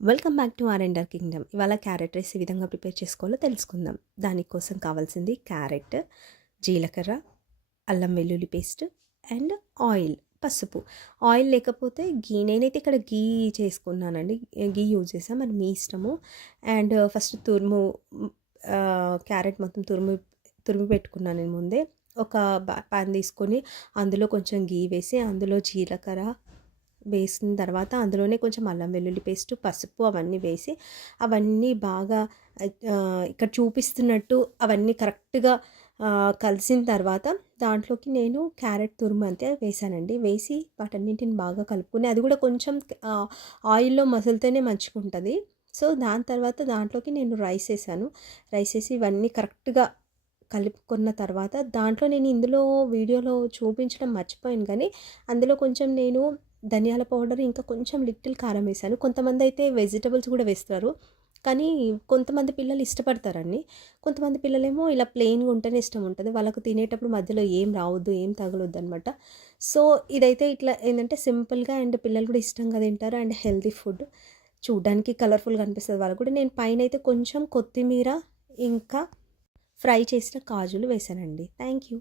Welcome back to our kingdom. ఇవాళ carrot rice ఏ విధంగా ప్రిపేర్ చేసుకోవాలో తెలుసుకుందాం. దానికోసం కావాల్సింది క్యారెట్, జీలకర్ర, అల్లం వెల్లుల్లి పేస్ట్ అండ్ ఆయిల్, పసుపు. ఆయిల్ లేకపోతే గీ, నేనైతే ఇక్కడ గీ చేసుకున్నానండి. గీ యూజ్ చేసాం, మరి మీ ఇష్టము. అండ్ ఫస్ట్ క్యారెట్ మొత్తం తురిమి పెట్టుకున్నాను నేను ముందే. ఒక పాన్ తీసుకొని అందులో కొంచెం గీ వేసి అందులో జీలకర్ర వేసిన తర్వాత అందులోనే కొంచెం అల్లం వెల్లుల్లి పేస్ట్, పసుపు అవన్నీ వేసి అవన్నీ బాగా ఇక్కడ చూపిస్తున్నట్టు అవన్నీ కరెక్ట్గా కలిసిన తర్వాత దాంట్లోకి నేను క్యారెట్ తురుము అంతే వేసానండి. వేసి వాటన్నింటిని బాగా కలుపుకుని అది కూడా కొంచెం ఆయిల్లో మసులుతూనే మంచిగా ఉంటుంది. సో దాని తర్వాత దాంట్లోకి నేను రైస్ వేసాను. రైస్ వేసి ఇవన్నీ కరెక్ట్గా కలుపుకున్న తర్వాత దాంట్లో నేను ఇందులో వీడియోలో చూపించడం మర్చిపోయాను, కానీ అందులో కొంచెం నేను ధనియాల పౌడర్ ఇంకా కొంచెం లిటిల్ కారం వేసాను. కొంతమంది అయితే వెజిటబుల్స్ కూడా వేస్తారు, కానీ కొంతమంది పిల్లలు ఇష్టపడతారండి. కొంతమంది పిల్లలేమో ఇలా ప్లెయిన్గా ఉంటేనే ఇష్టం ఉంటుంది, వాళ్ళకు తినేటప్పుడు మధ్యలో ఏం రావద్దు, ఏం తగలొద్దు అనమాట. సో ఇదైతే ఇట్లా ఏంటంటే సింపుల్గా, అండ్ పిల్లలు కూడా ఇష్టంగా తింటారు, అండ్ హెల్తీ ఫుడ్, చూడ్డానికి కలర్ఫుల్గా అనిపిస్తుంది వాళ్ళకు కూడా. నేను పైన అయితే కొంచెం కొత్తిమీర ఇంకా ఫ్రై చేసిన కాజులు వేసానండి. Thank you.